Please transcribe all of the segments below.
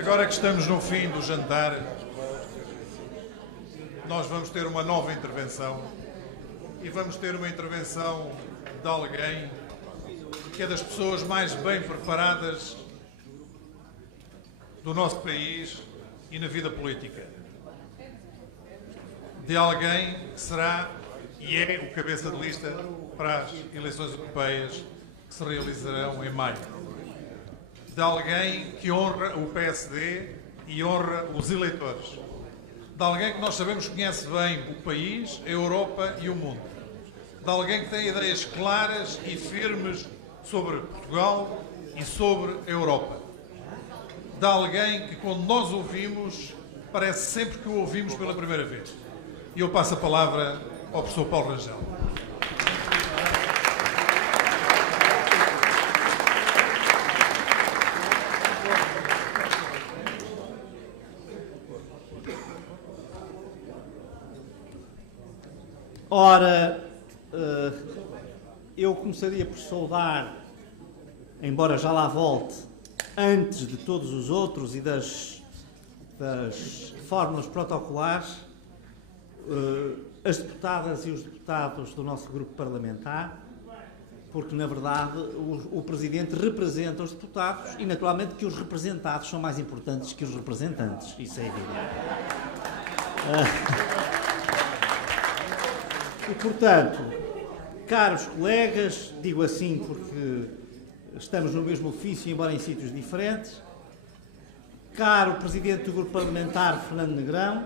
Agora que estamos no fim do jantar, nós vamos ter uma nova intervenção e vamos ter uma intervenção de alguém que é das pessoas mais bem preparadas do nosso país e na vida política. De alguém que será e é o cabeça de lista para as eleições europeias que se realizarão em maio. De alguém que honra o PSD e honra os eleitores. De alguém que nós sabemos que conhece bem o país, a Europa e o mundo. De alguém que tem ideias claras e firmes sobre Portugal e sobre a Europa. De alguém que, quando nós ouvimos, parece sempre que o ouvimos pela primeira vez. E eu passo a palavra ao professor Paulo Rangel. Ora, eu começaria por saudar, embora já lá volte, antes de todos os outros e das fórmulas protocolares, as deputadas e os deputados do nosso grupo parlamentar, porque, na verdade, o Presidente representa os deputados e, naturalmente, que os representados são mais importantes que os representantes. Isso é evidente. E, portanto, caros colegas, digo assim porque estamos no mesmo ofício, embora em sítios diferentes, caro Presidente do Grupo Parlamentar, Fernando Negrão,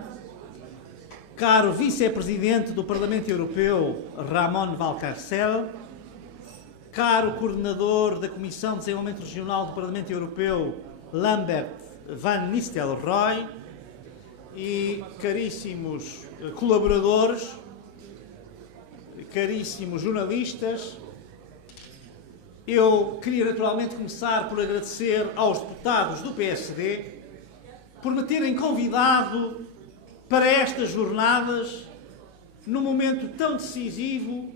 caro Vice-Presidente do Parlamento Europeu, Ramon Valcárcel, caro Coordenador da Comissão de Desenvolvimento Regional do Parlamento Europeu, Lambert van Nistelrooy, e caríssimos colaboradores, caríssimos jornalistas, eu queria naturalmente começar por agradecer aos deputados do PSD por me terem convidado para estas jornadas num momento tão decisivo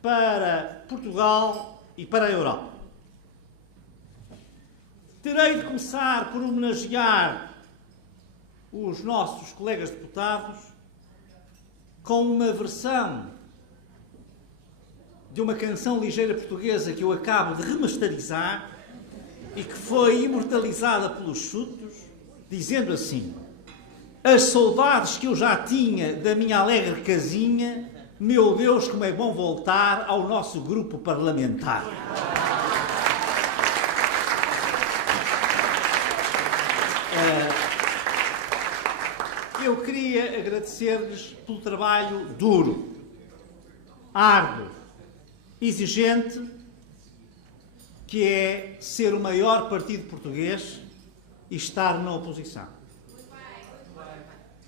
para Portugal e para a Europa. Terei de começar por homenagear os nossos colegas deputados com uma versão de uma canção ligeira portuguesa que eu acabo de remasterizar e que foi imortalizada pelos chutos, dizendo assim: as saudades que eu já tinha da minha alegre casinha, meu Deus, como é bom voltar ao nosso grupo parlamentar. Eu queria agradecer-lhes pelo trabalho duro, árduo, exigente, que é ser o maior partido português e estar na oposição.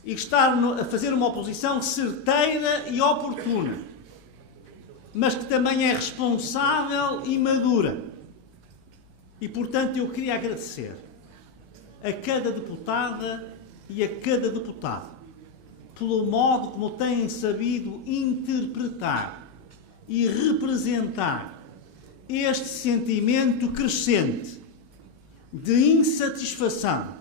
E estar a fazer uma oposição certeira e oportuna, mas que também é responsável e madura. E, portanto, eu queria agradecer a cada deputada e a cada deputado pelo modo como têm sabido interpretar e representar este sentimento crescente de insatisfação,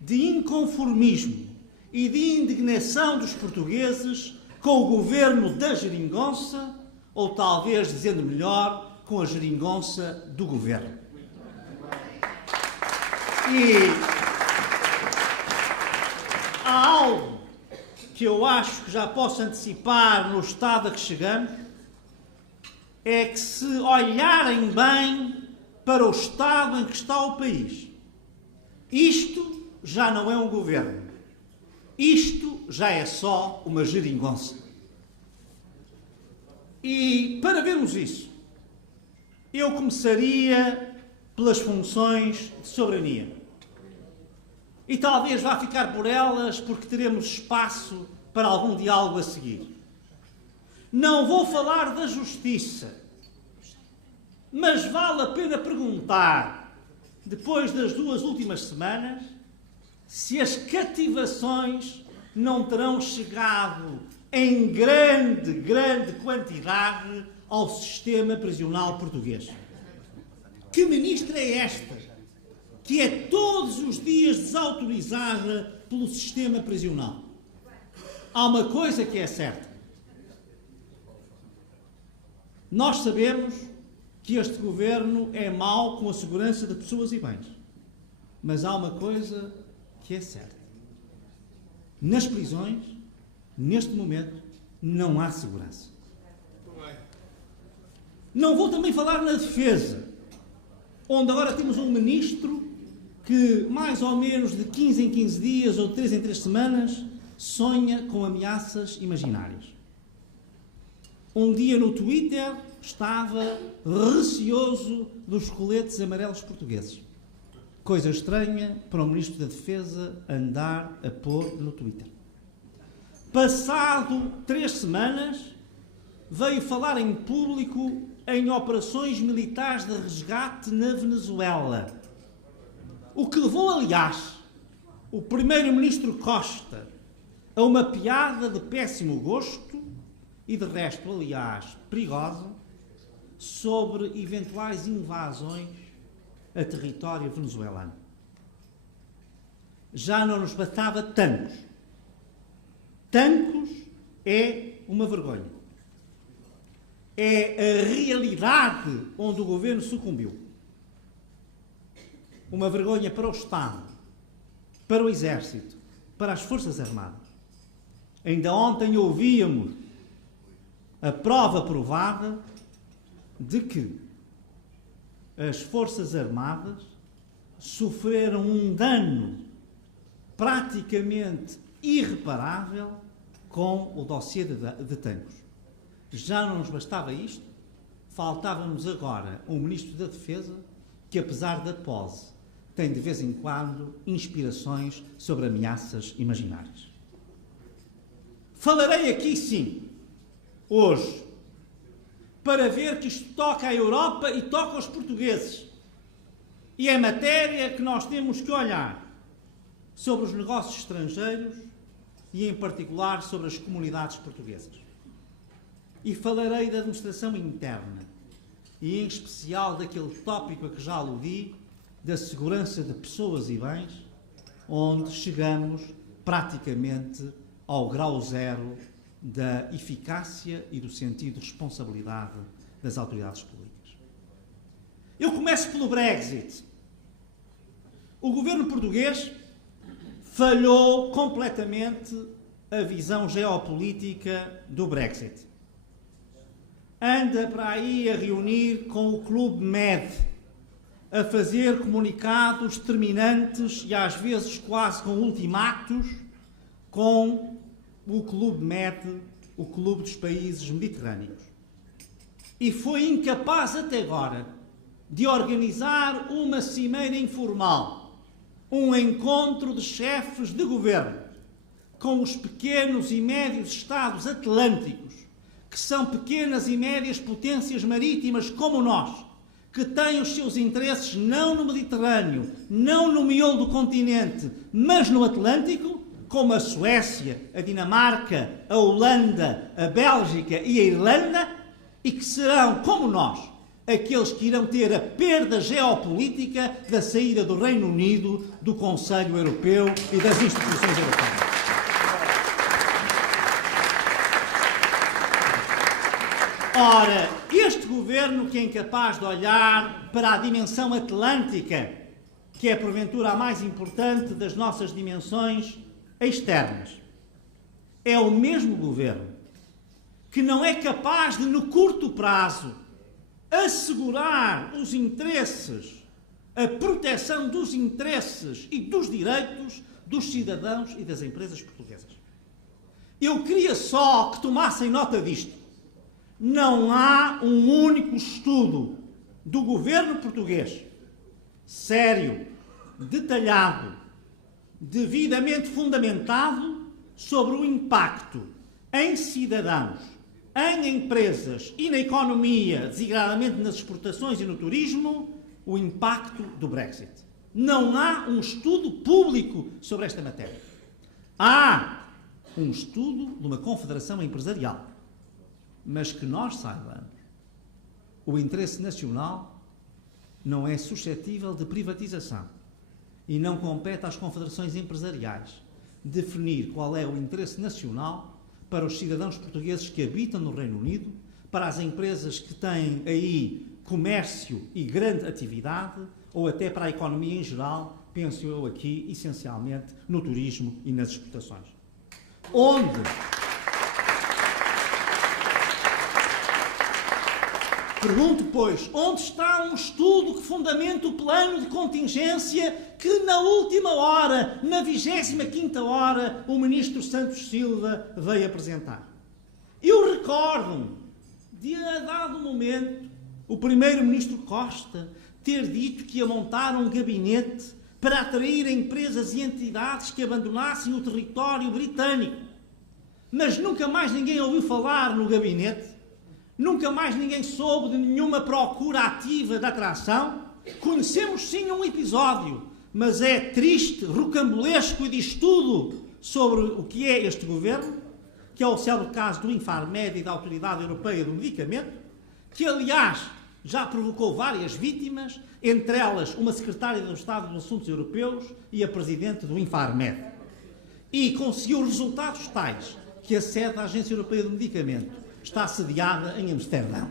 de inconformismo e de indignação dos portugueses com o governo da geringonça, ou talvez, dizendo melhor, com a geringonça do governo. E há algo que eu acho que já posso antecipar no estado a que chegamos, é que se olharem bem para o estado em que está o país, isto já não é um governo, isto já é só uma geringonça. E para vermos isso, eu começaria pelas funções de soberania. E talvez vá ficar por elas porque teremos espaço para algum diálogo a seguir. Não vou falar da justiça, mas vale a pena perguntar, depois das 2 últimas semanas, se as cativações não terão chegado em grande quantidade ao sistema prisional português. Que ministra é esta que é todos os dias desautorizada pelo sistema prisional. Há uma coisa que é certa. Nós sabemos que este governo é mau com a segurança de pessoas e bens. Mas há uma coisa que é certa. Nas prisões, neste momento, não há segurança. Não vou também falar na defesa, onde agora temos um ministro que, mais ou menos de 15 em 15 dias ou de 3 em 3 semanas, sonha com ameaças imaginárias. Um dia no Twitter estava receoso dos coletes amarelos portugueses. Coisa estranha para o Ministro da Defesa andar a pôr no Twitter. Passado 3 semanas, veio falar em público em operações militares de resgate na Venezuela. O que levou, aliás, o Primeiro-Ministro Costa a uma piada de péssimo gosto e, de resto, aliás, perigosa, sobre eventuais invasões a território venezuelano. Já não nos bastava tantos. Tantos é uma vergonha. É a realidade onde o governo sucumbiu. Uma vergonha para o Estado, para o Exército, para as Forças Armadas. Ainda ontem ouvíamos a prova provada de que as Forças Armadas sofreram um dano praticamente irreparável com o dossiê de Tancos. Já não nos bastava isto, faltava-nos agora um Ministro da Defesa que, apesar da pose, tem de vez em quando inspirações sobre ameaças imaginárias. Falarei aqui, sim, hoje, para ver que isto toca à Europa e toca aos portugueses. E é matéria que nós temos que olhar sobre os negócios estrangeiros e, em particular, sobre as comunidades portuguesas. E falarei da administração interna e, em especial, daquele tópico a que já aludi, da segurança de pessoas e bens, onde chegamos praticamente ao grau zero da eficácia e do sentido de responsabilidade das autoridades públicas. Eu começo pelo Brexit. O governo português falhou completamente a visão geopolítica do Brexit. Anda para aí a reunir com o Clube Med, a fazer comunicados terminantes e às vezes quase com ultimatos com o Clube Med, o Clube dos Países Mediterrâneos. E foi incapaz até agora de organizar uma cimeira informal, um encontro de chefes de governo com os pequenos e médios Estados atlânticos, que são pequenas e médias potências marítimas como nós, que têm os seus interesses não no Mediterrâneo, não no miolo do continente, mas no Atlântico, como a Suécia, a Dinamarca, a Holanda, a Bélgica e a Irlanda, e que serão, como nós, aqueles que irão ter a perda geopolítica da saída do Reino Unido do Conselho Europeu e das instituições europeias. Ora, este governo que é incapaz de olhar para a dimensão atlântica, que é porventura a mais importante das nossas dimensões externas, é o mesmo governo que não é capaz de, no curto prazo, assegurar os interesses, a proteção dos interesses e dos direitos dos cidadãos e das empresas portuguesas. Eu queria só que tomassem nota disto. Não há um único estudo do governo português, sério, detalhado, devidamente fundamentado, sobre o impacto em cidadãos, em empresas e na economia, designadamente nas exportações e no turismo, o impacto do Brexit. Não há um estudo público sobre esta matéria. Há um estudo de uma confederação empresarial, mas que nós saibamos, o interesse nacional não é suscetível de privatização. e não compete às confederações empresariais definir qual é o interesse nacional para os cidadãos portugueses que habitam no Reino Unido, para as empresas que têm aí comércio e grande atividade, ou até para a economia em geral, penso eu aqui, essencialmente, no turismo e nas exportações. Pergunto, pois, onde está um estudo que fundamenta o plano de contingência que, na última hora, na 25ª hora, o ministro Santos Silva veio apresentar? Eu recordo-me de, a dado momento, o primeiro-ministro Costa ter dito que ia montar um gabinete para atrair empresas e entidades que abandonassem o território britânico. Mas nunca mais ninguém ouviu falar no gabinete. Nunca mais ninguém soube de nenhuma procura ativa de atração. Conhecemos sim um episódio, mas é triste, rocambolesco e diz tudo sobre o que é este governo, que é o célebre caso do Infarmed e da Autoridade Europeia do Medicamento, que aliás já provocou várias vítimas, entre elas uma secretária do Estado dos Assuntos Europeus e a presidente do Infarmed. E conseguiu resultados tais que a sede da Agência Europeia do Medicamento está sediada em Amsterdão.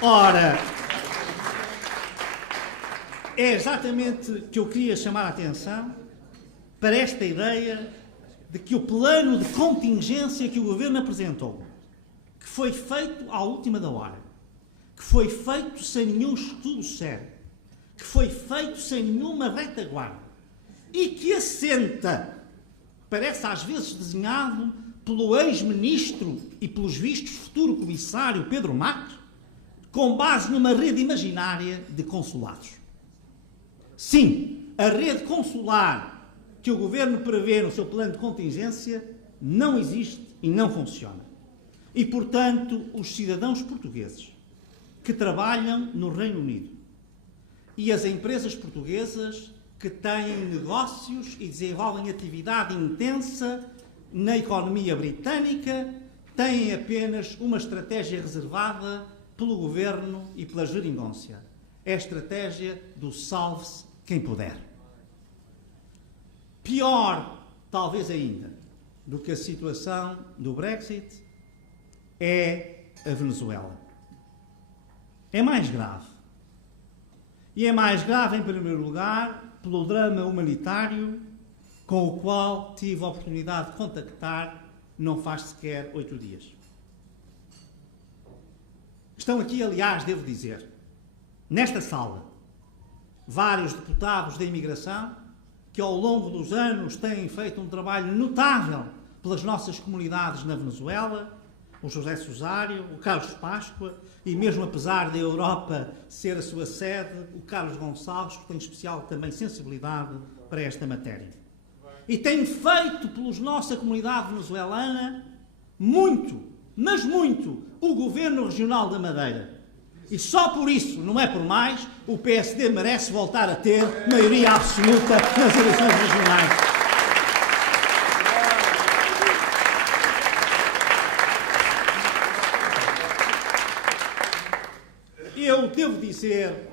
Ora, é exatamente que eu queria chamar a atenção para esta ideia de que o plano de contingência que o Governo apresentou, que foi feito à última da hora, que foi feito sem nenhum estudo sério, que foi feito sem nenhuma retaguarda e que assenta, parece às vezes desenhado pelo ex-ministro e, pelos vistos, futuro comissário Pedro Mato, com base numa rede imaginária de consulados. Sim, a rede consular que o Governo prevê no seu plano de contingência não existe e não funciona. E, portanto, os cidadãos portugueses que trabalham no Reino Unido e as empresas portuguesas que têm negócios e desenvolvem atividade intensa na economia britânica têm apenas uma estratégia reservada pelo Governo e pela geringonça. É a estratégia do salve-se quem puder. Pior, talvez ainda, do que a situação do Brexit é a Venezuela. É mais grave. E é mais grave, em primeiro lugar, pelo drama humanitário com o qual tive a oportunidade de contactar não faz sequer 8 dias. Estão aqui, aliás, devo dizer, nesta sala, vários deputados da imigração que ao longo dos anos têm feito um trabalho notável pelas nossas comunidades na Venezuela, o José Susário, o Carlos Páscoa e mesmo apesar da Europa ser a sua sede, o Carlos Gonçalves, que tem especial também sensibilidade para esta matéria. E tem feito pela nossa comunidade venezuelana muito, mas muito, o Governo Regional da Madeira. E só por isso, não é por mais, o PSD merece voltar a ter maioria absoluta nas eleições regionais. Eu devo dizer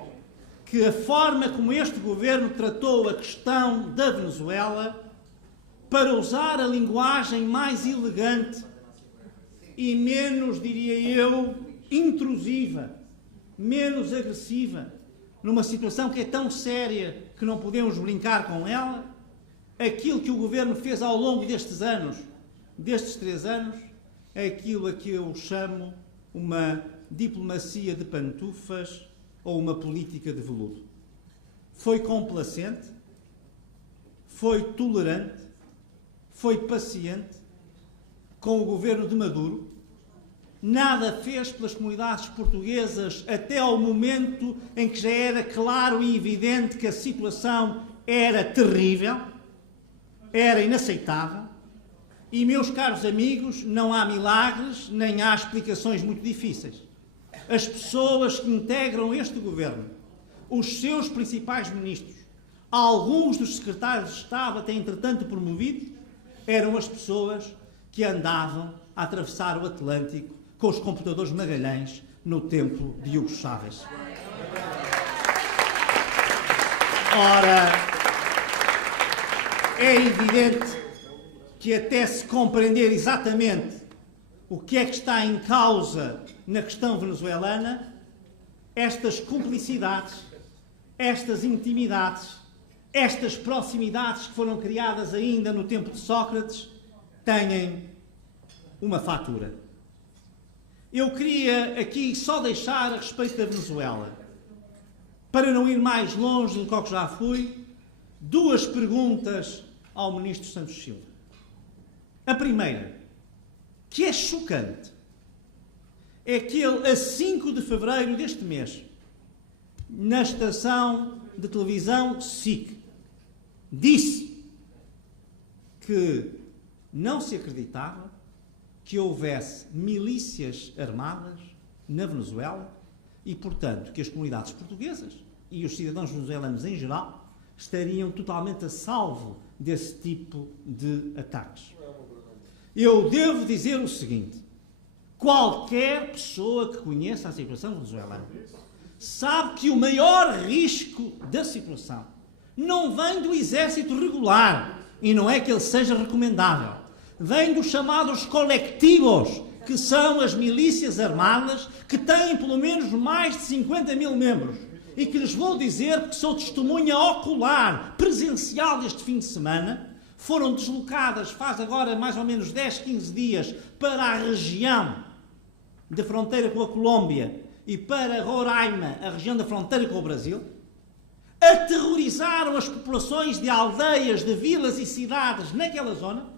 que a forma como este Governo tratou a questão da Venezuela, para usar a linguagem mais elegante e menos, diria eu, intrusiva, menos agressiva, numa situação que é tão séria que não podemos brincar com ela, aquilo que o Governo fez ao longo destes anos, destes 3 anos, é aquilo a que eu chamo uma diplomacia de pantufas ou uma política de veludo. Foi complacente, foi tolerante, foi paciente com o governo de Maduro, nada fez pelas comunidades portuguesas até ao momento em que já era claro e evidente que a situação era terrível, era inaceitável. E, meus caros amigos, não há milagres, nem há explicações muito difíceis. As pessoas que integram este governo, os seus principais ministros, alguns dos secretários de Estado, até entretanto promovidos, eram as pessoas que andavam a atravessar o Atlântico com os computadores Magalhães no tempo de Hugo Chávez. Ora, é evidente que até se compreender exatamente o que é que está em causa na questão venezuelana, estas cumplicidades, estas intimidades, estas proximidades que foram criadas ainda no tempo de Sócrates, têm uma fatura. Eu queria aqui só deixar a respeito da Venezuela, para não ir mais longe do que já fui, duas perguntas ao Ministro Santos Silva. A primeira, que é chocante, é que ele, a 5 de fevereiro deste mês, na estação de televisão SIC, disse que não se acreditava que houvesse milícias armadas na Venezuela e, portanto, que as comunidades portuguesas e os cidadãos venezuelanos em geral estariam totalmente a salvo desse tipo de ataques. Eu devo dizer o seguinte: qualquer pessoa que conheça a situação venezuelana sabe que o maior risco da situação não vem do exército regular, e não é que ele seja recomendável, vem dos chamados colectivos, que são as milícias armadas, que têm pelo menos mais de 50 mil membros, e que lhes vou dizer, porque sou testemunha ocular, presencial deste fim de semana, foram deslocadas, faz agora mais ou menos 10, 15 dias, para a região da fronteira com a Colômbia e para Roraima, a região da fronteira com o Brasil, aterrorizaram as populações de aldeias, de vilas e cidades naquela zona,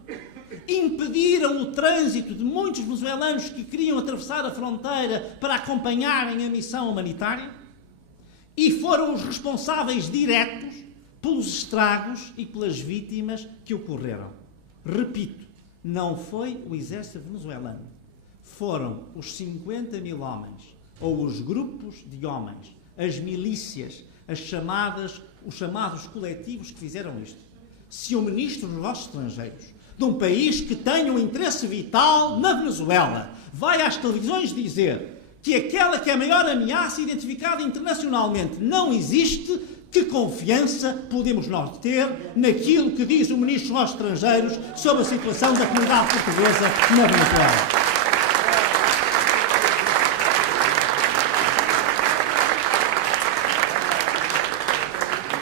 impediram o trânsito de muitos venezuelanos que queriam atravessar a fronteira para acompanharem a missão humanitária e foram os responsáveis diretos pelos estragos e pelas vítimas que ocorreram. Repito, não foi o exército venezuelano, foram os 50 mil homens, ou os grupos de homens, as milícias, os chamados coletivos que fizeram isto. Se o Ministro dos Negócios Estrangeiros, de um país que tem um interesse vital na Venezuela, vai às televisões dizer que aquela que é a maior ameaça identificada internacionalmente não existe, que confiança podemos nós ter naquilo que diz o Ministro dos Negócios Estrangeiros sobre a situação da comunidade portuguesa na Venezuela?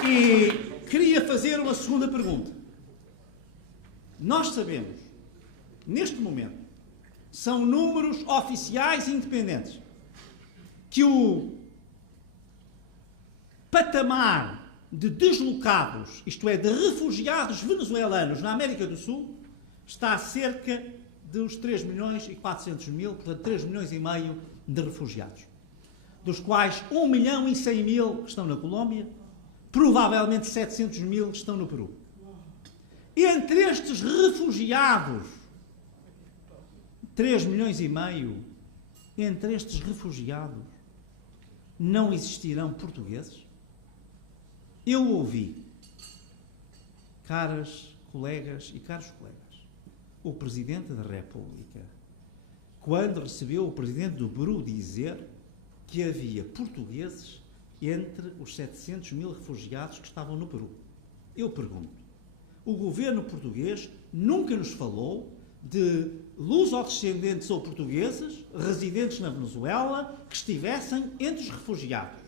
E queria fazer uma segunda pergunta. Nós sabemos, neste momento, são números oficiais e independentes, que o patamar de deslocados, isto é, de refugiados venezuelanos na América do Sul, está a cerca dos 3 milhões e 400 mil, portanto 3 milhões e meio de refugiados, dos quais 1 milhão e 100 mil estão na Colômbia, provavelmente 700 mil estão no Peru. Entre estes refugiados, 3 milhões e meio, entre estes refugiados, não existirão portugueses? Eu ouvi, caras colegas e caros colegas, o Presidente da República, quando recebeu o Presidente do Peru, dizer que havia portugueses entre os 700 mil refugiados que estavam no Peru. Eu pergunto, o governo português nunca nos falou de luso-descendentes ou portugueses residentes na Venezuela que estivessem entre os refugiados.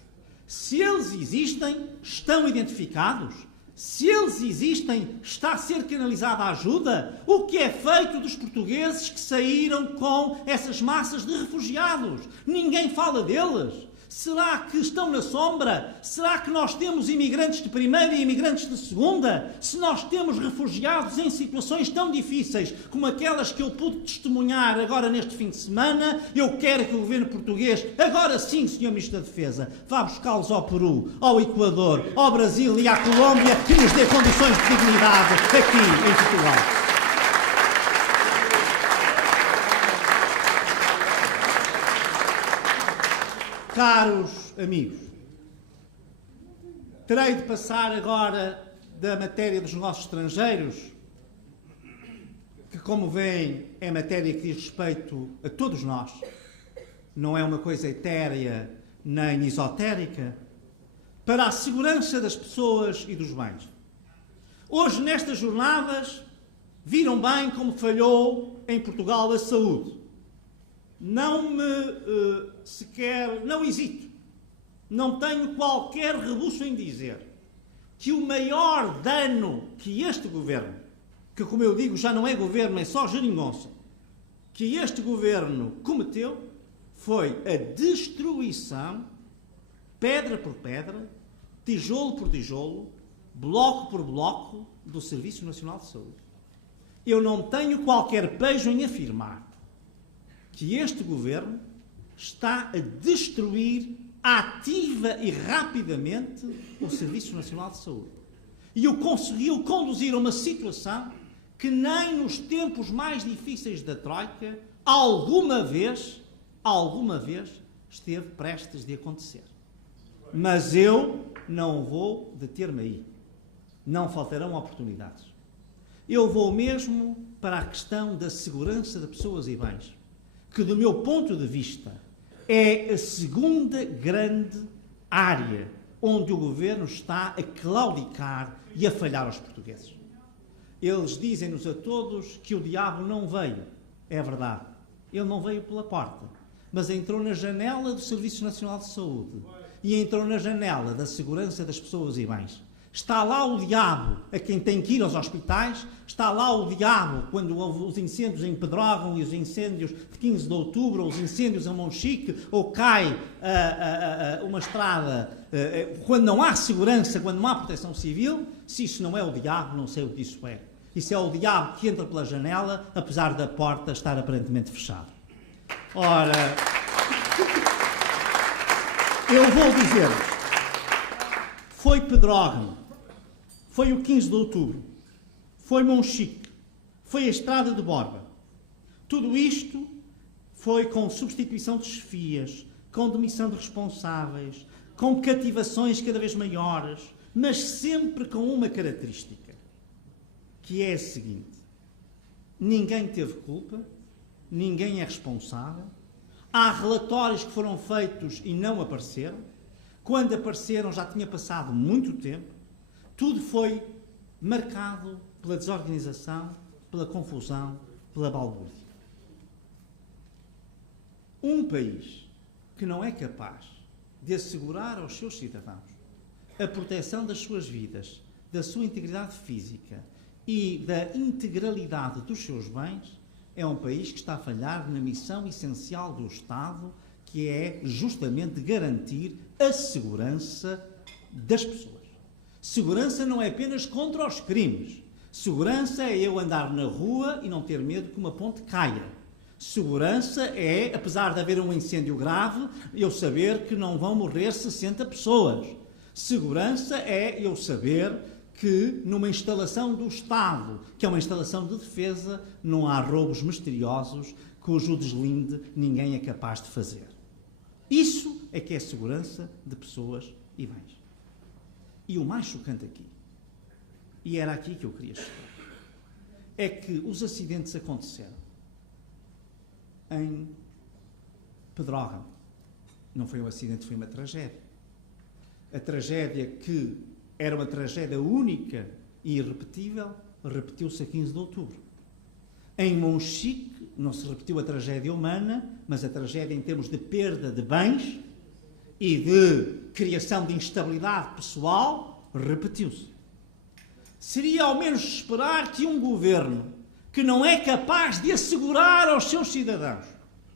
Se eles existem, estão identificados? Se eles existem, está a ser canalizada a ajuda? O que é feito dos portugueses que saíram com essas massas de refugiados? Ninguém fala deles. Será que estão na sombra? Será que nós temos imigrantes de primeira e imigrantes de segunda? Se nós temos refugiados em situações tão difíceis como aquelas que eu pude testemunhar agora neste fim de semana, eu quero que o governo português, agora sim, Sr. Ministro da Defesa, vá buscá-los ao Peru, ao Equador, ao Brasil e à Colômbia e nos dê condições de dignidade aqui em Portugal. Caros amigos, terei de passar agora da matéria dos negócios estrangeiros, que, como veem, é matéria que diz respeito a todos nós, não é uma coisa etérea nem esotérica, para a segurança das pessoas e dos bens. Hoje, nestas jornadas, viram bem como falhou em Portugal a saúde. Não hesito, não tenho qualquer rebuço em dizer que o maior dano que este governo, que como eu digo já não é governo, é só geringonça, que este governo cometeu foi a destruição, pedra por pedra, tijolo por tijolo, bloco por bloco, do Serviço Nacional de Saúde. Eu não tenho qualquer pejo em afirmar que este governo está a destruir ativa e rapidamente o Serviço Nacional de Saúde. E o conseguiu conduzir a uma situação que nem nos tempos mais difíceis da Troika alguma vez esteve prestes de acontecer. Mas eu não vou deter-me aí. Não faltarão oportunidades. Eu vou mesmo para a questão da segurança de pessoas e bens, que, do meu ponto de vista, é a segunda grande área onde o governo está a claudicar e a falhar aos portugueses. Eles dizem-nos a todos que o diabo não veio. É verdade. Ele não veio pela porta, mas entrou na janela do Serviço Nacional de Saúde e entrou na janela da segurança das pessoas e bens. Está lá o diabo a quem tem que ir aos hospitais, está lá o diabo quando houve os incêndios em Pedrógão e os incêndios de 15 de outubro, ou os incêndios em Monchique, ou cai uma estrada, quando não há segurança, quando não há proteção civil. Se isso não é o diabo, não sei o que isso é. Isso é o diabo que entra pela janela, apesar da porta estar aparentemente fechada. Ora, eu vou dizer-vos, foi Pedrógão, foi o 15 de outubro, foi Monchique, foi a estrada de Borba. Tudo isto foi com substituição de chefias, com demissão de responsáveis, com cativações cada vez maiores, mas sempre com uma característica, que é a seguinte: ninguém teve culpa, ninguém é responsável, há relatórios que foram feitos e não apareceram, quando apareceram já tinha passado muito tempo, tudo foi marcado pela desorganização, pela confusão, pela balbúrdia. Um país que não é capaz de assegurar aos seus cidadãos a proteção das suas vidas, da sua integridade física e da integralidade dos seus bens, é um país que está a falhar na missão essencial do Estado, que é justamente garantir a segurança das pessoas. Segurança não é apenas contra os crimes. Segurança é eu andar na rua e não ter medo que uma ponte caia. Segurança é, apesar de haver um incêndio grave, eu saber que não vão morrer 60 pessoas. Segurança é eu saber que numa instalação do Estado, que é uma instalação de defesa, não há roubos misteriosos cujo deslinde ninguém é capaz de fazer. Isso é que é segurança de pessoas e bens. E o mais chocante aqui, e era aqui que eu queria chegar, é que os acidentes aconteceram em Pedrógão. Não foi um acidente, foi uma tragédia. A tragédia que era uma tragédia única e irrepetível, repetiu-se a 15 de outubro. Em Monchique não se repetiu a tragédia humana, mas a tragédia em termos de perda de bens e de criação de instabilidade pessoal repetiu-se. Seria ao menos esperar que um governo que não é capaz de assegurar aos seus cidadãos,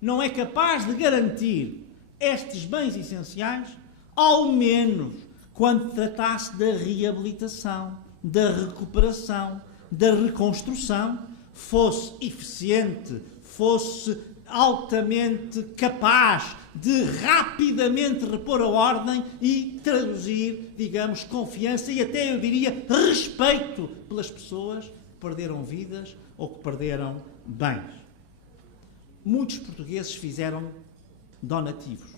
não é capaz de garantir estes bens essenciais, ao menos quando tratasse da reabilitação, da recuperação, da reconstrução, fosse eficiente, fosse altamente capaz de rapidamente repor a ordem e traduzir, digamos, confiança e até, eu diria, respeito pelas pessoas que perderam vidas ou que perderam bens. Muitos portugueses fizeram donativos,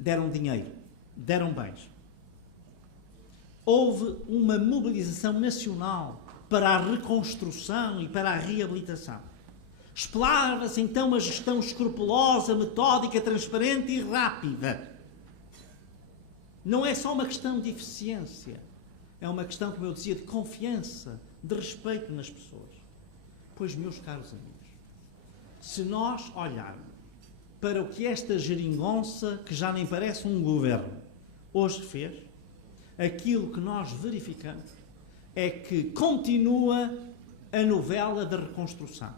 deram dinheiro, deram bens. Houve uma mobilização nacional para a reconstrução e para a reabilitação. Esperava-se então uma gestão escrupulosa, metódica, transparente e rápida. não é só uma questão de eficiência, é uma questão, como eu dizia, de confiança, de respeito nas pessoas. Pois, meus caros amigos, se nós olharmos para o que esta geringonça, que já nem parece um governo, hoje fez, aquilo que nós verificamos é que continua a novela da reconstrução.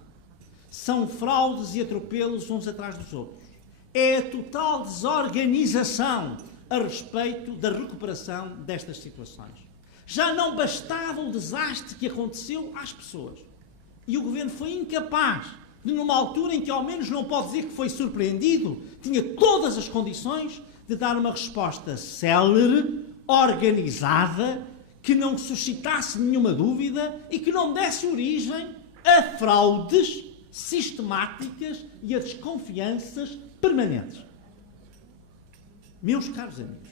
São fraudes e atropelos uns atrás dos outros. É a total desorganização a respeito da recuperação destas situações. Já não bastava o desastre que aconteceu às pessoas. E o governo foi incapaz de, numa altura em que ao menos não pode dizer que foi surpreendido, tinha todas as condições de dar uma resposta célere, organizada, que não suscitasse nenhuma dúvida e que não desse origem a fraudes sistemáticas e a desconfianças permanentes. Meus caros amigos,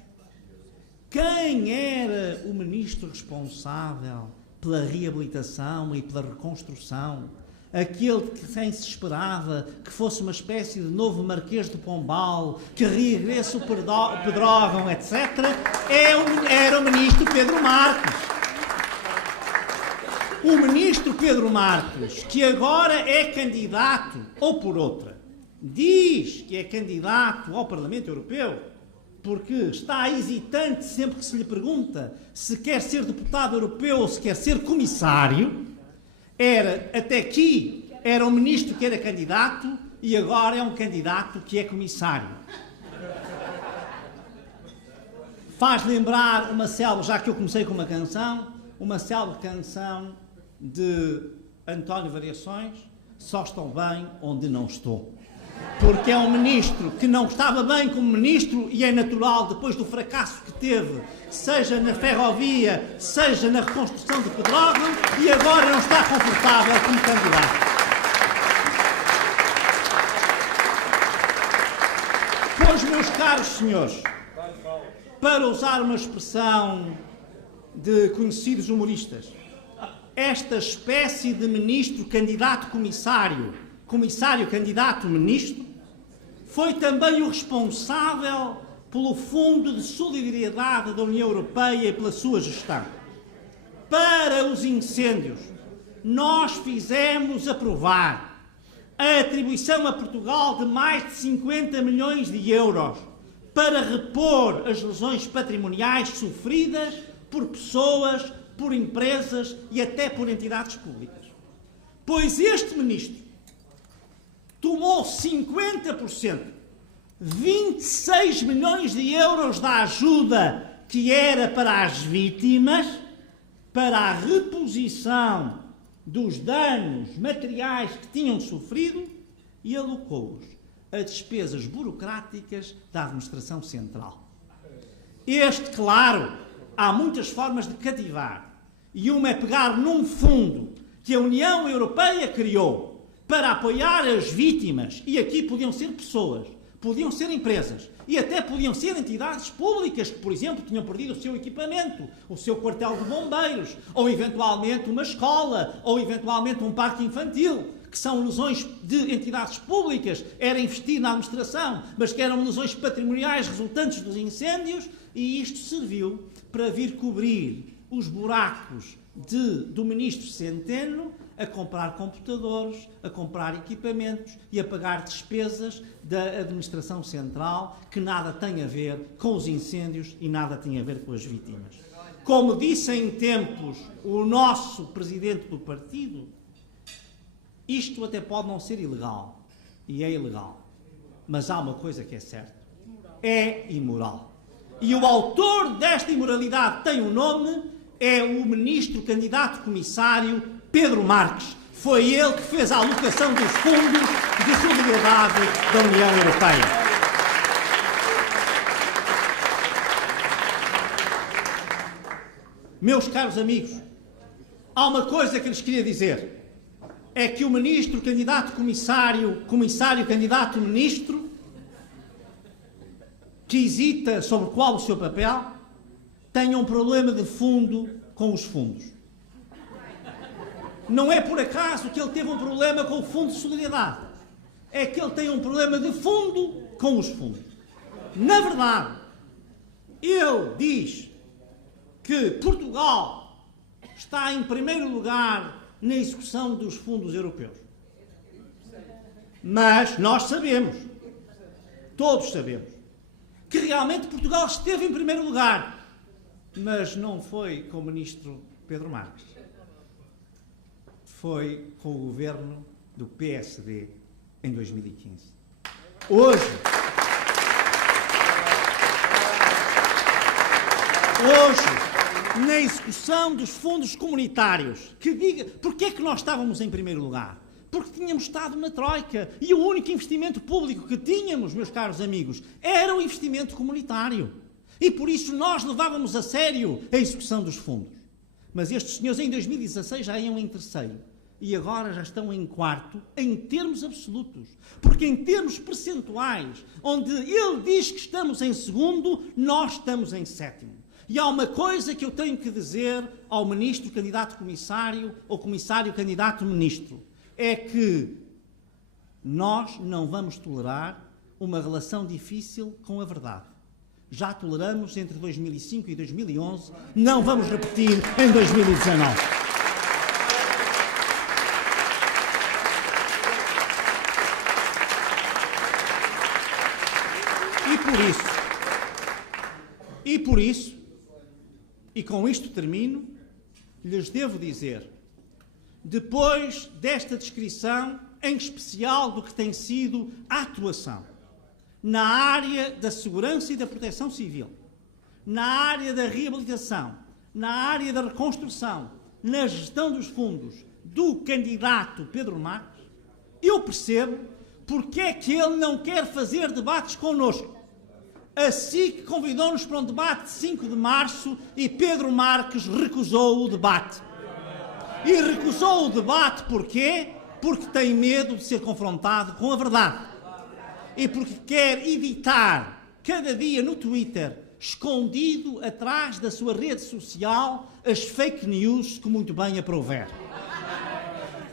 quem era o ministro responsável pela reabilitação e pela reconstrução, aquele de quem se esperava que fosse uma espécie de novo Marquês de Pombal, que regresse o Pedrógão, etc., era o ministro Pedro Marques. O ministro Pedro Marques, que agora é candidato, ou por outra, diz que é candidato ao Parlamento Europeu, porque está hesitante sempre que se lhe pergunta se quer ser deputado europeu ou se quer ser comissário. Até aqui era um ministro que era candidato e agora é um candidato que é comissário. Faz lembrar uma célebre, já que eu comecei com uma célebre canção de António Variações, Só Estou Bem Onde Não Estou. Porque é um ministro que não estava bem como ministro e é natural, depois do fracasso que teve, seja na ferrovia, seja na reconstrução de Pedrógão, e agora não está confortável como candidato. Pois, meus caros senhores, para usar uma expressão de conhecidos humoristas, esta espécie de ministro candidato-comissário, comissário-candidato-ministro, foi também o responsável pelo Fundo de Solidariedade da União Europeia e pela sua gestão. Para os incêndios, nós fizemos aprovar a atribuição a Portugal de mais de 50 milhões de euros para repor as lesões patrimoniais sofridas por pessoas, por empresas e até por entidades públicas. Pois este ministro tomou 50%, 26 milhões de euros da ajuda que era para as vítimas, para a reposição dos danos materiais que tinham sofrido, e alocou-os a despesas burocráticas da administração central. Claro, há muitas formas de cativar, e uma é pegar num fundo que a União Europeia criou para apoiar as vítimas, e aqui podiam ser pessoas, podiam ser empresas, e até podiam ser entidades públicas que, por exemplo, tinham perdido o seu equipamento, o seu quartel de bombeiros, ou eventualmente uma escola, ou eventualmente um parque infantil, que são lesões de entidades públicas, era investir na administração, mas que eram lesões patrimoniais resultantes dos incêndios, e isto serviu para vir cobrir os buracos do ministro Centeno, a comprar computadores, a comprar equipamentos e a pagar despesas da administração central que nada tem a ver com os incêndios e nada tem a ver com as vítimas. Como disse em tempos o nosso presidente do partido, isto até pode não ser ilegal, e é ilegal, mas há uma coisa que é certa, é imoral. E o autor desta imoralidade tem um nome, é o ministro candidato comissário Pedro Marques. Foi ele que fez a alocação dos fundos de solidariedade da União Europeia. Meus caros amigos, há uma coisa que lhes queria dizer. É que o ministro candidato comissário, candidato ministro, que hesita sobre qual o seu papel, tem um problema de fundo com os fundos. Não é por acaso que ele teve um problema com o Fundo de Solidariedade. É que ele tem um problema de fundo com os fundos. Na verdade, ele diz que Portugal está em primeiro lugar na execução dos fundos europeus. Mas nós sabemos, todos sabemos, que realmente Portugal esteve em primeiro lugar, mas não foi com o ministro Pedro Marques. Foi com o governo do PSD em 2015. Hoje, na execução dos fundos comunitários, que diga, porque é que nós estávamos em primeiro lugar? Porque tínhamos estado na Troika e o único investimento público que tínhamos, meus caros amigos, era o investimento comunitário. E por isso nós levávamos a sério a execução dos fundos. Mas estes senhores em 2016 já iam em terceiro e agora já estão em quarto em termos absolutos. Porque em termos percentuais, onde ele diz que estamos em segundo, nós estamos em sétimo. E há uma coisa que eu tenho que dizer ao ministro candidato comissário ou comissário candidato ministro, é que nós não vamos tolerar uma relação difícil com a verdade. Já toleramos entre 2005 e 2011, não vamos repetir em 2019. E por isso, e com isto termino, lhes devo dizer, depois desta descrição, em especial do que tem sido a atuação na área da segurança e da proteção civil, na área da reabilitação, na área da reconstrução, na gestão dos fundos do candidato Pedro Marques, eu percebo porque é que ele não quer fazer debates connosco. A SIC convidou-nos para um debate de 5 de março e Pedro Marques recusou o debate. E recusou o debate porquê? Porque tem medo de ser confrontado com a verdade. E porque quer evitar, cada dia no Twitter, escondido atrás da sua rede social, as fake news que muito bem aprouver.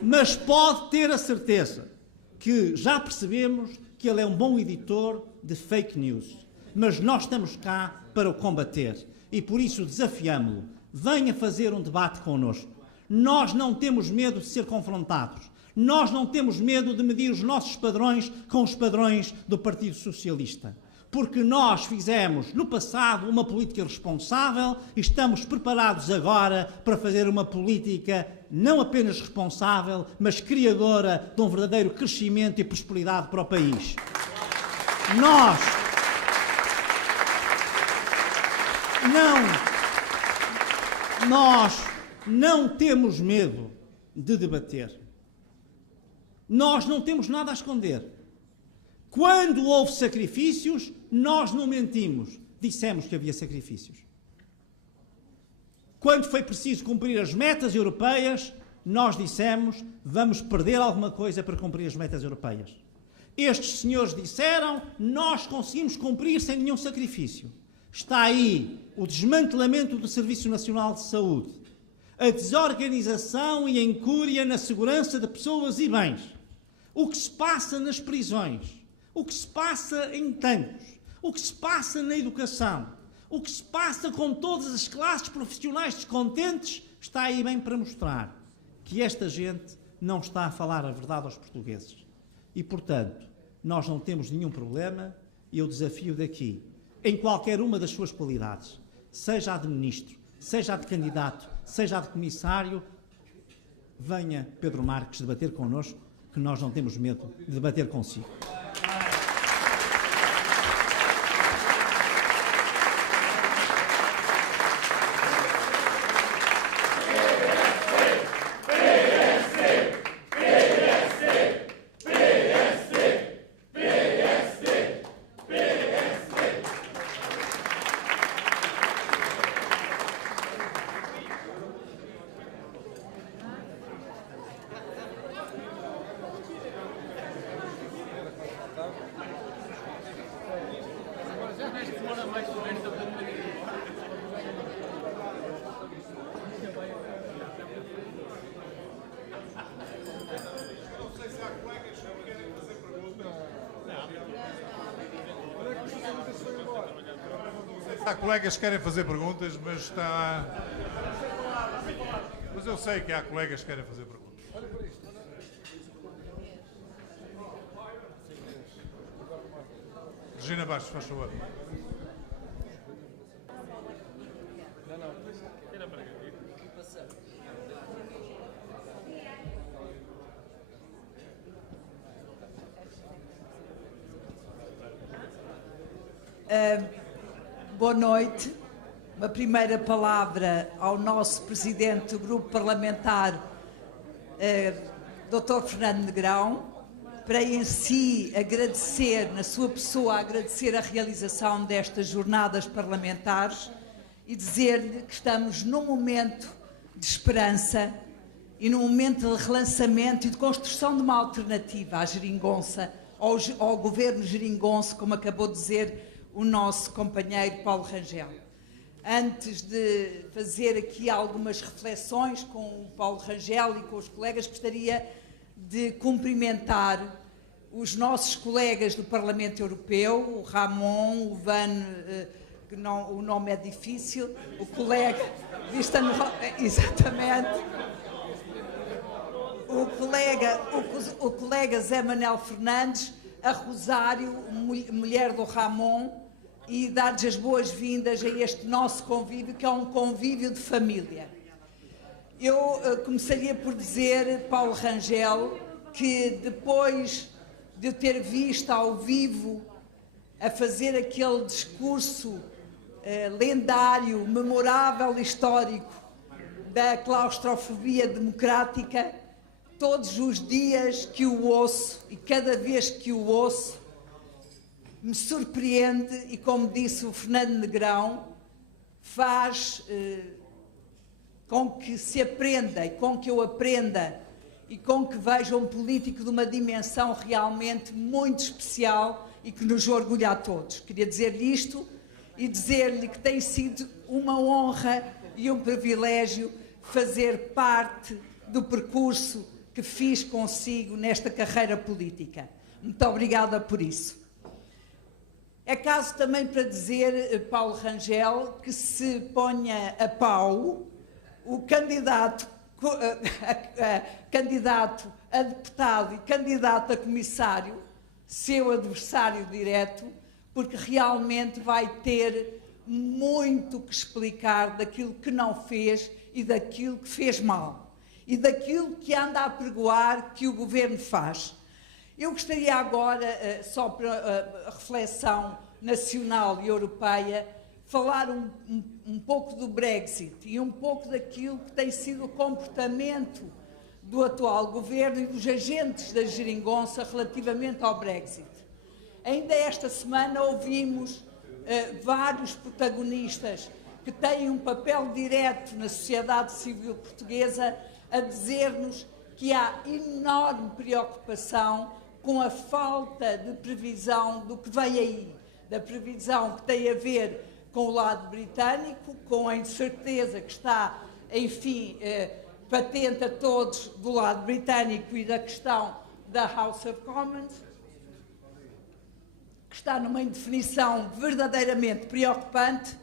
Mas pode ter a certeza que já percebemos que ele é um bom editor de fake news. Mas nós estamos cá para o combater. E por isso desafiamo-lo. Venha fazer um debate connosco. Nós não temos medo de ser confrontados. Nós não temos medo de medir os nossos padrões com os padrões do Partido Socialista. Porque nós fizemos, no passado, uma política responsável e estamos preparados agora para fazer uma política não apenas responsável, mas criadora de um verdadeiro crescimento e prosperidade para o país. Nós não temos medo de debater. Nós não temos nada a esconder. Quando houve sacrifícios, nós não mentimos. Dissemos que havia sacrifícios. Quando foi preciso cumprir as metas europeias, nós dissemos, vamos perder alguma coisa para cumprir as metas europeias. Estes senhores disseram, nós conseguimos cumprir sem nenhum sacrifício. Está aí o desmantelamento do Serviço Nacional de Saúde, a desorganização e a incúria na segurança de pessoas e bens, o que se passa nas prisões, o que se passa em tanques, o que se passa na educação, o que se passa com todas as classes profissionais descontentes, está aí bem para mostrar que esta gente não está a falar a verdade aos portugueses. E, portanto, nós não temos nenhum problema e eu desafio daqui, em qualquer uma das suas qualidades, seja a de ministro, seja a de candidato, seja a de comissário, venha Pedro Marques debater connosco, que nós não temos medo de debater consigo. Há colegas que querem fazer perguntas, mas está... Mas eu sei que há colegas que querem fazer perguntas. Regina Bastos, faz favor. Boa noite. Uma primeira palavra ao nosso presidente do grupo parlamentar, Dr. Fernando Negrão, para em si agradecer, na sua pessoa, agradecer a realização destas jornadas parlamentares e dizer-lhe que estamos num momento de esperança e num momento de relançamento e de construção de uma alternativa à geringonça, ao governo geringonça, como acabou de dizer o nosso companheiro Paulo Rangel. Antes de fazer aqui algumas reflexões com o Paulo Rangel e com os colegas, gostaria de cumprimentar os nossos colegas do Parlamento Europeu, o Ramon, o Van, que não, o nome é difícil, o colega, exatamente, o colega Zé Manuel Fernandes, a Rosário, mulher do Ramon, e dar-lhes as boas-vindas a este nosso convívio, que é um convívio de família. Eu começaria por dizer, Paulo Rangel, que depois de eu ter visto ao vivo a fazer aquele discurso lendário, memorável, histórico, da claustrofobia democrática, todos os dias que o ouço e cada vez que o ouço, me surpreende e, como disse o Fernando Negrão, faz com que se aprenda e com que eu aprenda e com que veja um político de uma dimensão realmente muito especial e que nos orgulha a todos. Queria dizer-lhe isto e dizer-lhe que tem sido uma honra e um privilégio fazer parte do percurso que fiz consigo nesta carreira política. Muito obrigada por isso. É caso também para dizer, Paulo Rangel, que se ponha a pau o candidato a deputado e candidato a comissário, seu adversário direto, porque realmente vai ter muito que explicar daquilo que não fez e daquilo que fez mal e daquilo que anda a apregoar que o governo faz. Eu gostaria agora, só para a reflexão nacional e europeia, falar um pouco do Brexit e um pouco daquilo que tem sido o comportamento do atual governo e dos agentes da geringonça relativamente ao Brexit. Ainda esta semana ouvimos vários protagonistas que têm um papel direto na sociedade civil portuguesa a dizer-nos que há enorme preocupação com a falta de previsão do que vem aí, da previsão que tem a ver com o lado britânico, com a incerteza que está, enfim, patente a todos do lado britânico e da questão da House of Commons, que está numa indefinição verdadeiramente preocupante,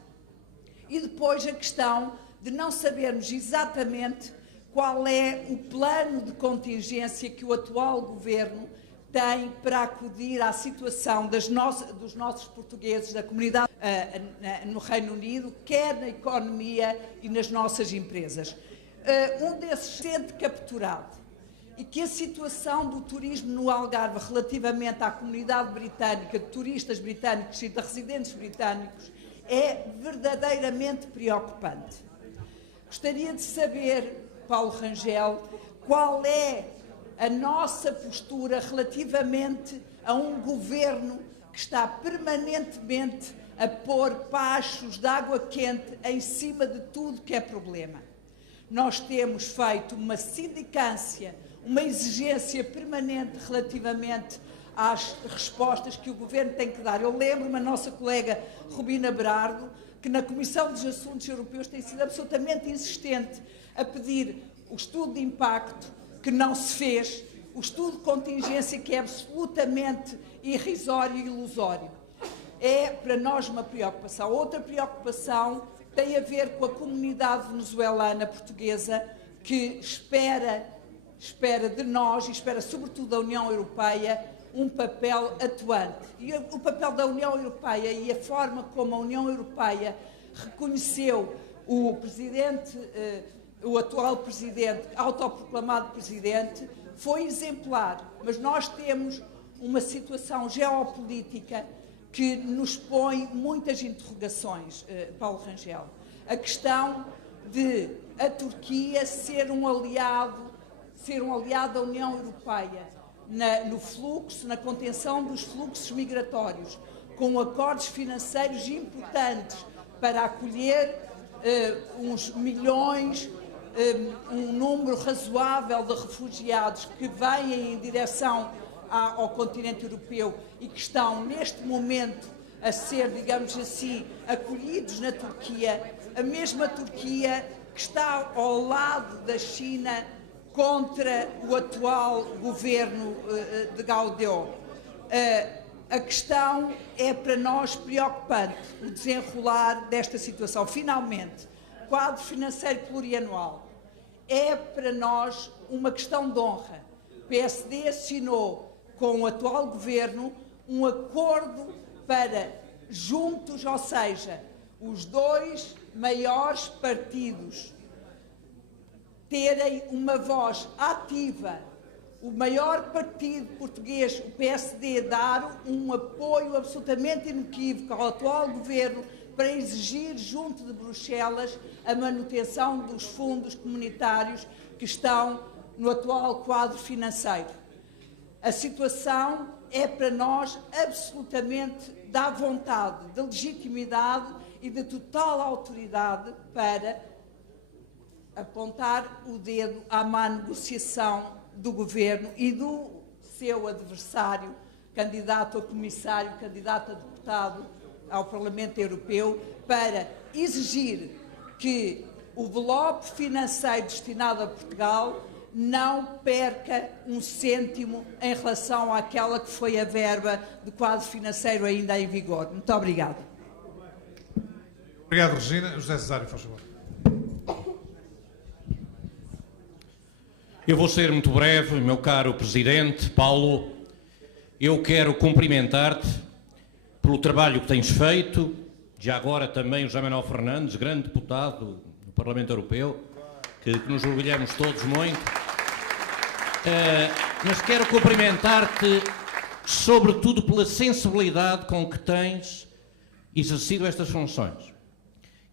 e depois a questão de não sabermos exatamente qual é o plano de contingência que o atual governo tem para acudir à situação dos nossos portugueses, da comunidade no Reino Unido, quer na economia e nas nossas empresas. Um desses sendo capturado e que a situação do turismo no Algarve relativamente à comunidade britânica, de turistas britânicos e de residentes britânicos, é verdadeiramente preocupante. Gostaria de saber, Paulo Rangel, qual é a nossa postura relativamente a um governo que está permanentemente a pôr pachos de água quente em cima de tudo que é problema. Nós temos feito uma sindicância, uma exigência permanente relativamente às respostas que o governo tem que dar. Eu lembro-me a nossa colega Rubina Berardo, que na Comissão dos Assuntos Europeus tem sido absolutamente insistente a pedir o estudo de impacto, que não se fez, o estudo de contingência, que é absolutamente irrisório e ilusório. é para nós uma preocupação. Outra preocupação tem a ver com a comunidade venezuelana portuguesa, que espera de nós e espera sobretudo da União Europeia um papel atuante. E o papel da União Europeia e a forma como a União Europeia reconheceu o presidente, o atual presidente, autoproclamado presidente, foi exemplar. Mas nós temos uma situação geopolítica que nos põe muitas interrogações, Paulo Rangel. A questão de a Turquia ser um aliado da União Europeia no fluxo, na contenção dos fluxos migratórios, com acordos financeiros importantes para acolher uns milhões, um número razoável de refugiados que vêm em direção ao continente europeu e que estão neste momento a ser, digamos assim, acolhidos na Turquia, a mesma Turquia que está ao lado da China contra o atual governo de Guaidó. A questão é para nós preocupante, o desenrolar desta situação. Finalmente, quadro financeiro plurianual é para nós uma questão de honra. O PSD assinou com o atual governo um acordo para juntos, ou seja, os dois maiores partidos terem uma voz ativa, o maior partido português, o PSD, dar um apoio absolutamente inequívoco ao atual governo para exigir junto de Bruxelas a manutenção dos fundos comunitários que estão no atual quadro financeiro. A situação é para nós absolutamente da vontade, de legitimidade e de total autoridade para apontar o dedo à má negociação do governo e do seu adversário, candidato a comissário, candidato a deputado ao Parlamento Europeu, para exigir que o envelope financeiro destinado a Portugal não perca um cêntimo em relação àquela que foi a verba do quadro financeiro ainda em vigor. Muito obrigada. Obrigado, Regina. José Cesário, faz favor. Eu vou ser muito breve, meu caro Presidente. Paulo, eu quero cumprimentar-te pelo trabalho que tens feito, já agora também o José Manuel Fernandes, grande deputado do Parlamento Europeu, que nos orgulhamos todos muito. Mas quero cumprimentar-te sobretudo pela sensibilidade com que tens exercido estas funções.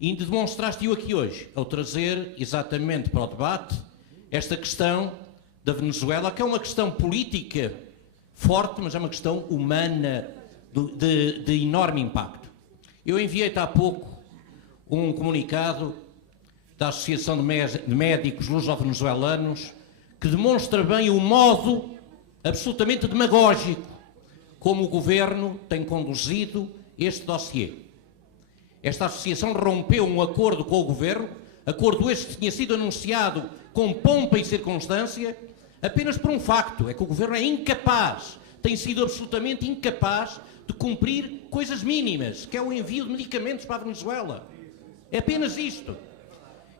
E demonstraste-o aqui hoje, ao trazer exatamente para o debate esta questão da Venezuela, que é uma questão política forte, mas é uma questão humana de enorme impacto. Eu enviei-te há pouco um comunicado da Associação de Médicos Luso-Venezuelanos que demonstra bem o modo absolutamente demagógico como o Governo tem conduzido este dossiê. Esta associação rompeu um acordo com o Governo, acordo este que tinha sido anunciado com pompa e circunstância, apenas por um facto, é que o Governo é incapaz, tem sido absolutamente incapaz de cumprir coisas mínimas, que é o envio de medicamentos para a Venezuela. É apenas isto.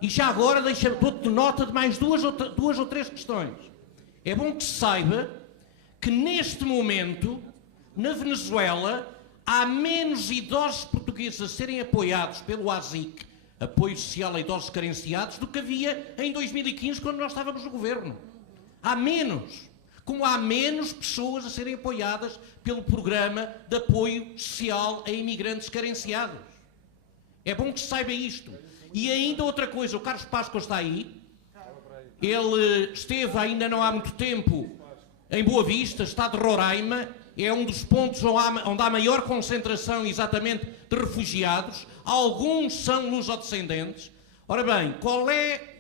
E já agora dou-te nota de mais duas ou três questões. É bom que se saiba que neste momento, na Venezuela, há menos idosos portugueses a serem apoiados pelo ASIC, Apoio Social a Idosos Carenciados, do que havia em 2015, quando nós estávamos no Governo. Há menos. Como há menos pessoas a serem apoiadas pelo Programa de Apoio Social a Imigrantes Carenciados. É bom que se saiba isto. E ainda outra coisa, o Carlos Páscoa está aí. Ele esteve ainda não há muito tempo em Boa Vista, está de Roraima. É um dos pontos onde há maior concentração exatamente de refugiados. Alguns são lusodescendentes. Ora bem, qual é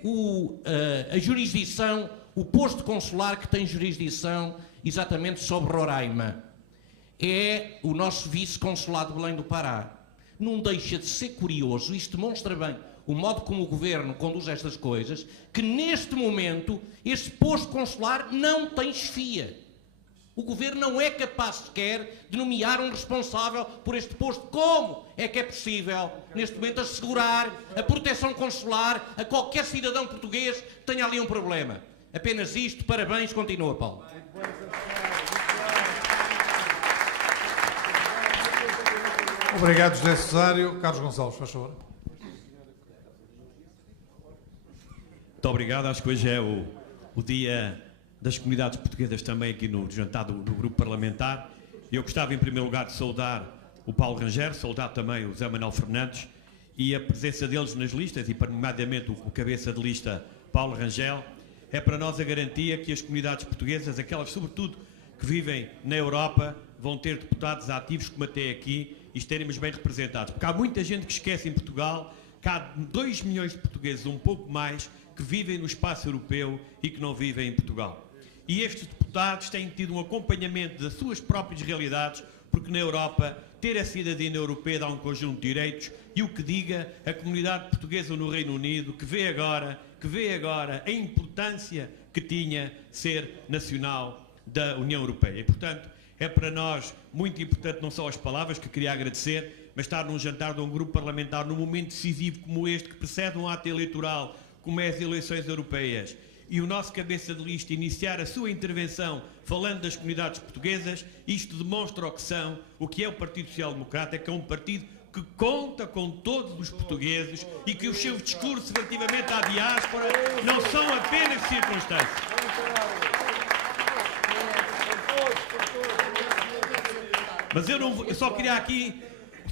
a jurisdição, o posto consular que tem jurisdição exatamente sobre Roraima? É o nosso vice-consulado de Belém do Pará. Não deixa de ser curioso, isto demonstra bem o modo como o Governo conduz estas coisas, que neste momento este posto consular não tem chefia. O Governo não é capaz sequer de nomear um responsável por este posto. Como é que é possível, neste momento, assegurar a proteção consular a qualquer cidadão português que tenha ali um problema? Apenas isto. Parabéns. Continua, Paulo. Obrigado, José Cesário. Carlos Gonçalves, faz favor. Muito obrigado. Acho que hoje é o dia das comunidades portuguesas também aqui no jantar do grupo parlamentar. Eu gostava, em primeiro lugar, de saudar o Paulo Rangel, saudar também o José Manuel Fernandes e a presença deles nas listas, e nomeadamente o cabeça de lista Paulo Rangel. É para nós a garantia que as comunidades portuguesas, aquelas sobretudo que vivem na Europa, vão ter deputados ativos como até aqui e estaremos bem representados. Porque há muita gente que esquece em Portugal que há 2 milhões de portugueses, um pouco mais, que vivem no espaço europeu e que não vivem em Portugal. E estes deputados têm tido um acompanhamento das suas próprias realidades, porque na Europa ter a cidadania europeia dá um conjunto de direitos, e o que diga a comunidade portuguesa no Reino Unido, que vê agora a importância que tinha ser nacional da União Europeia. E, portanto, é para nós muito importante não só as palavras, que queria agradecer, mas estar num jantar de um grupo parlamentar num momento decisivo como este, que precede um ato eleitoral, como é as eleições europeias, e o nosso cabeça de lista iniciar a sua intervenção falando das comunidades portuguesas. Isto demonstra o que é o Partido Social Democrata, que é um partido que conta com todos os portugueses e que os seus discursos relativamente à diáspora não são apenas circunstâncias. Mas eu só queria aqui,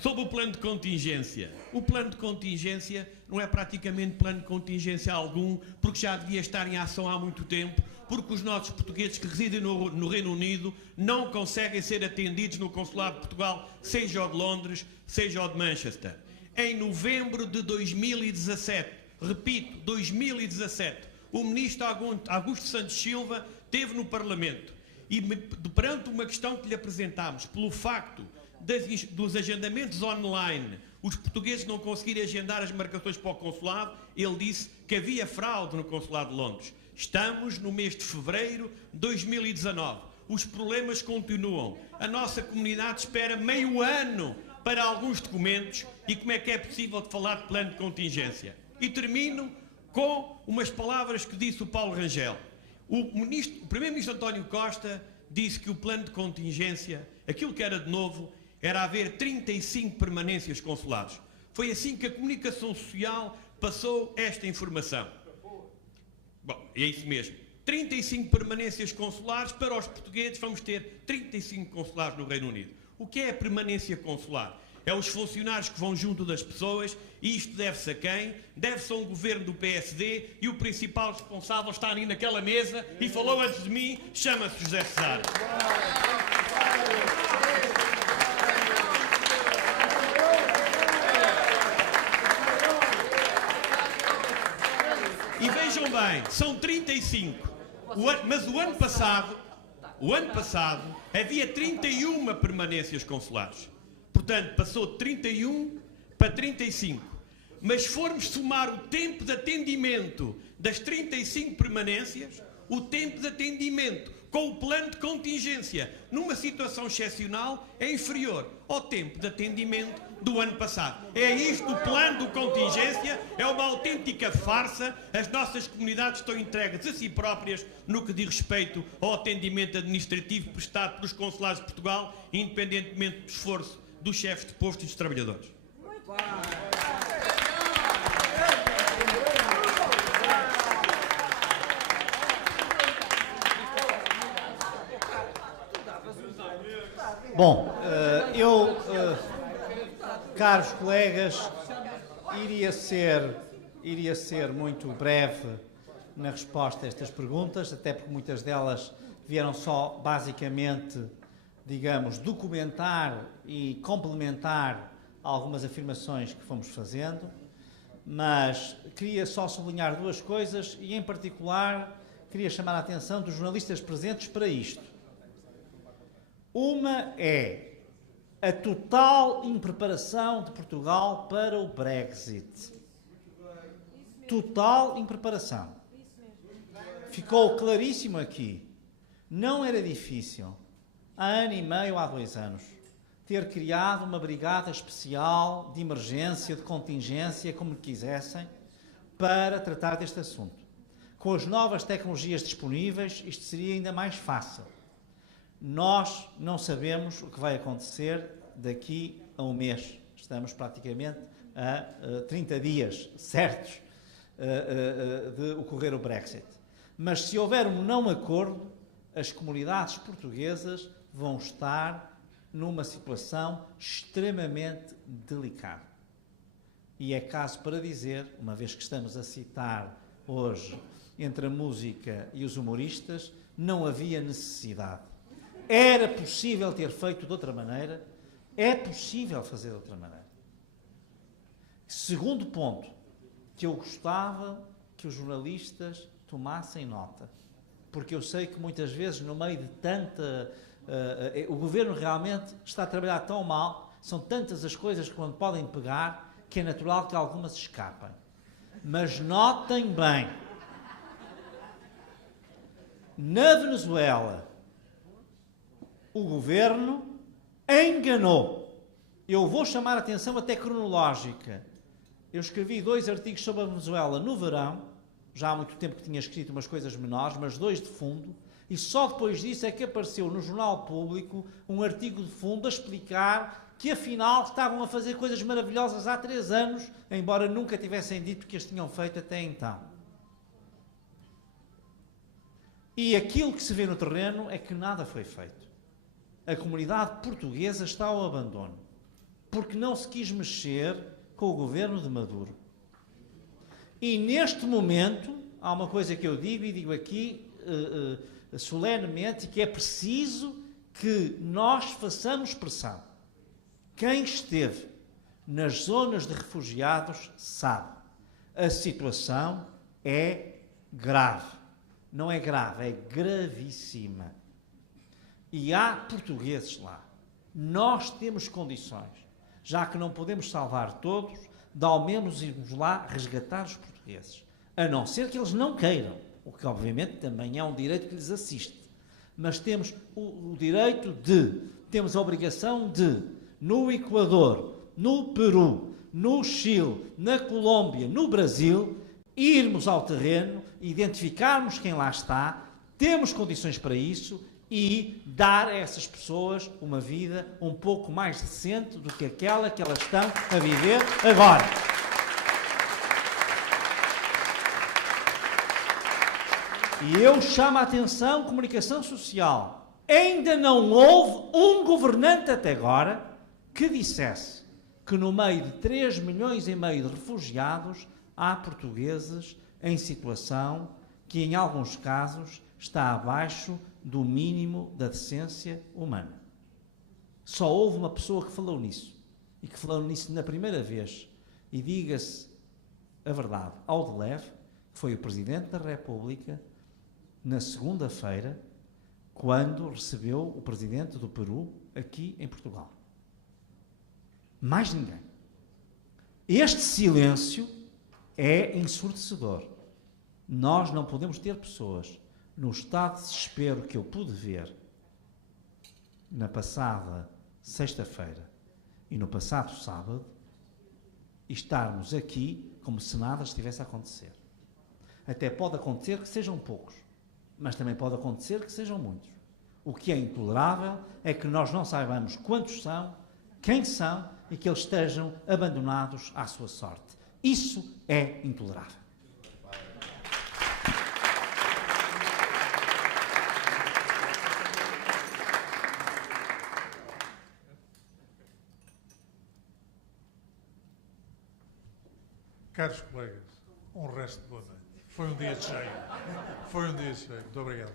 sobre o plano de contingência. O plano de contingência não é praticamente plano de contingência algum, porque já devia estar em ação há muito tempo, porque os nossos portugueses que residem no Reino Unido não conseguem ser atendidos no Consulado de Portugal, seja o de Londres, seja o de Manchester. Em novembro de 2017, repito, 2017, o ministro Augusto Santos Silva esteve no Parlamento e, perante uma questão que lhe apresentámos, pelo facto dos agendamentos online, os portugueses não conseguirem agendar as marcações para o consulado, ele disse que havia fraude no Consulado de Londres. Estamos no mês de fevereiro de 2019. Os problemas continuam. A nossa comunidade espera meio ano para alguns documentos, e como é que é possível de falar de plano de contingência? E termino com umas palavras que disse o Paulo Rangel. O primeiro-ministro António Costa disse que o plano de contingência, aquilo que era de novo, era haver 35 permanências consulares. Foi assim que a comunicação social passou esta informação. Bom, é isso mesmo. 35 permanências consulares para os portugueses. Vamos ter 35 consulares no Reino Unido. O que é a permanência consular? É os funcionários que vão junto das pessoas, e isto deve-se a quem? Deve-se a um governo do PSD, e o principal responsável está ali naquela mesa e falou antes de mim, chama-se José Cesário. E vejam bem, são 35, mas o ano passado havia 31 permanências consulares. Portanto, passou de 31 para 35. Mas se formos somar o tempo de atendimento das 35 permanências, o tempo de atendimento com o plano de contingência numa situação excepcional é inferior ao tempo de atendimento do ano passado. É isto o plano de contingência, é uma autêntica farsa. As nossas comunidades estão entregues a si próprias no que diz respeito ao atendimento administrativo prestado pelos consulados de Portugal, independentemente do esforço dos chefes de posto e dos trabalhadores. Bom, caros colegas, iria ser muito breve na resposta a estas perguntas, até porque muitas delas vieram só, basicamente, digamos, documentar e complementar algumas afirmações que fomos fazendo, mas queria só sublinhar duas coisas e, em particular, queria chamar a atenção dos jornalistas presentes para isto. Uma é a total impreparação de Portugal para o Brexit. Total impreparação. Ficou claríssimo aqui. Não era difícil. há ano e meio, há 2 anos, ter criado uma brigada especial de emergência, de contingência, como lhe quisessem, para tratar deste assunto. Com as novas tecnologias disponíveis, isto seria ainda mais fácil. Nós não sabemos o que vai acontecer daqui a um mês. Estamos praticamente a 30 dias certos de ocorrer o Brexit. Mas se houver um não acordo, as comunidades portuguesas vão estar numa situação extremamente delicada. E é caso para dizer, uma vez que estamos a citar hoje entre a música e os humoristas, não havia necessidade. Era possível ter feito de outra maneira, é possível fazer de outra maneira. Segundo ponto, que eu gostava que os jornalistas tomassem nota, porque eu sei que muitas vezes no meio de tanta... o governo realmente está a trabalhar tão mal, são tantas as coisas que quando podem pegar, que é natural que algumas escapem. Mas notem bem, na Venezuela, o governo enganou. Eu vou chamar a atenção até cronológica. Eu escrevi 2 artigos sobre a Venezuela no verão, já há muito tempo que tinha escrito umas coisas menores, mas 2 de fundo, e só depois disso é que apareceu no Jornal Público um artigo de fundo a explicar que afinal estavam a fazer coisas maravilhosas há 3 anos, embora nunca tivessem dito que as tinham feito até então. E aquilo que se vê no terreno é que nada foi feito. A comunidade portuguesa está ao abandono, porque não se quis mexer com o governo de Maduro. E neste momento, há uma coisa que eu digo e digo aqui solenemente, que é preciso que nós façamos pressão. Quem esteve nas zonas de refugiados sabe. A situação é grave. Não é grave, é gravíssima. E há portugueses lá. Nós temos condições, já que não podemos salvar todos, de ao menos irmos lá resgatar os portugueses. A não ser que eles não queiram, o que obviamente também é um direito que lhes assiste. Mas temos o direito temos a obrigação de, no Equador, no Peru, no Chile, na Colômbia, no Brasil, irmos ao terreno, identificarmos quem lá está, temos condições para isso e dar a essas pessoas uma vida um pouco mais decente do que aquela que elas estão a viver agora. E eu chamo a atenção, comunicação social. Ainda não houve um governante até agora que dissesse que no meio de 3,5 milhões de refugiados há portugueses em situação que, em alguns casos, está abaixo do mínimo da decência humana. Só houve uma pessoa que falou nisso, e que falou nisso na primeira vez, e diga-se a verdade, ao de leve, foi o Presidente da República, na segunda-feira, quando recebeu o Presidente do Peru aqui em Portugal. Mais ninguém. Este silêncio é ensurdecedor. Nós não podemos ter pessoas no estado de desespero que eu pude ver na passada sexta-feira e no passado sábado e estarmos aqui como se nada estivesse a acontecer. Até pode acontecer que sejam poucos, mas também pode acontecer que sejam muitos. O que é intolerável é que nós não saibamos quantos são, quem são e que eles estejam abandonados à sua sorte. Isso é intolerável. Caros colegas, um resto de boa noite. Foi um dia cheio. Foi um dia cheio. Muito obrigado.